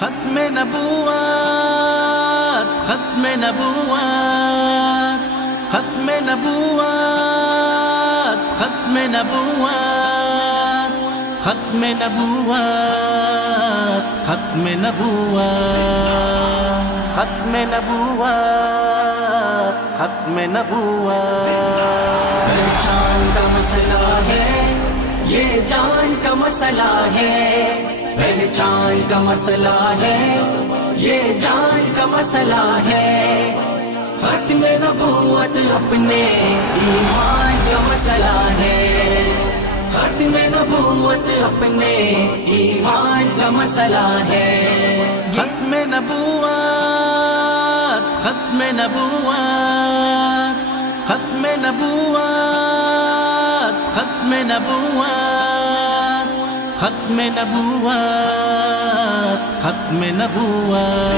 ختم نبوت ختم نبوت ختم نبوت ختم نبوت ختم نبوت ختم نبوت ختم نبوت ختم نبوت پہچان کا مسئلہ ہے یہ جان کا مسئلہ ہے، پہچان کا مسئلہ ہے یہ جان کا مسئلہ ہے، ختم نبوت اپنے ایمان کا مسئلہ ہے، ختم نبوت اپنے ایمان کا مسئلہ ہے، ختم نبوت ختم نبوت ختم نبوت ختم نبوت ختم نبوت ختم نبوت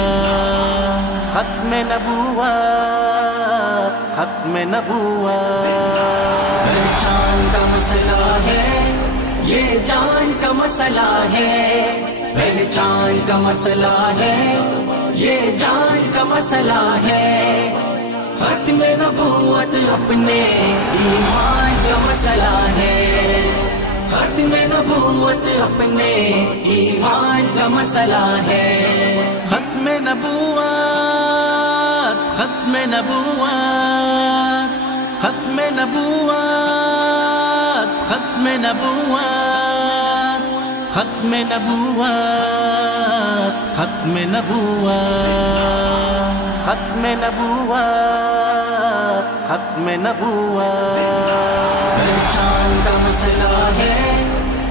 ختم نبوت ختم نبوت پہچان کا مسئلہ ہے یہ جان کا مسئلہ ہے، پہچان کا مسئلہ ہے یہ جان کا مسئلہ ہے، ختم نبوت اپنے ایمان کا مسئلہ ہے، ختم نبوت اپنے ایمان کا مسئلہ ہے، ختم نبوت ختم نبوت ختم نبوت ختم نبوت ختم نبوت ختم نبوت ختم نبوت ختم نبوت پہچان کا مسئلہ ہے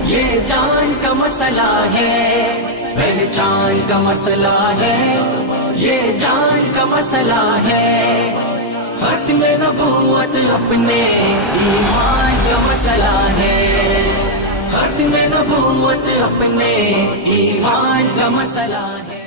یہ جان کا مسئلہ ہے، پہچان کا مسئلہ ہے یہ جان کا مسئلہ ہے، ختم نبوت اپنے ایمان کا مسئلہ ہے، ختم نبوت اپنے ایمان کا مسئلہ ہے۔